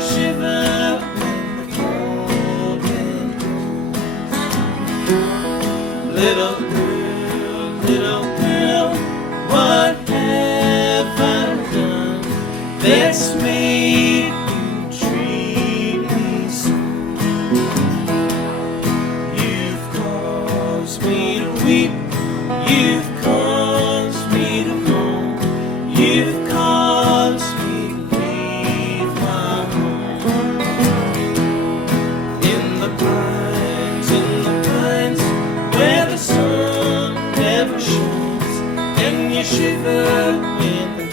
you shiver when the cold wind blows. Little girl, what have I done that's made you treat me so? You've caused me to weep, you've caused me to moan, you've caused me to leave my home. In the pines, where the sun never shines, and you shiver when the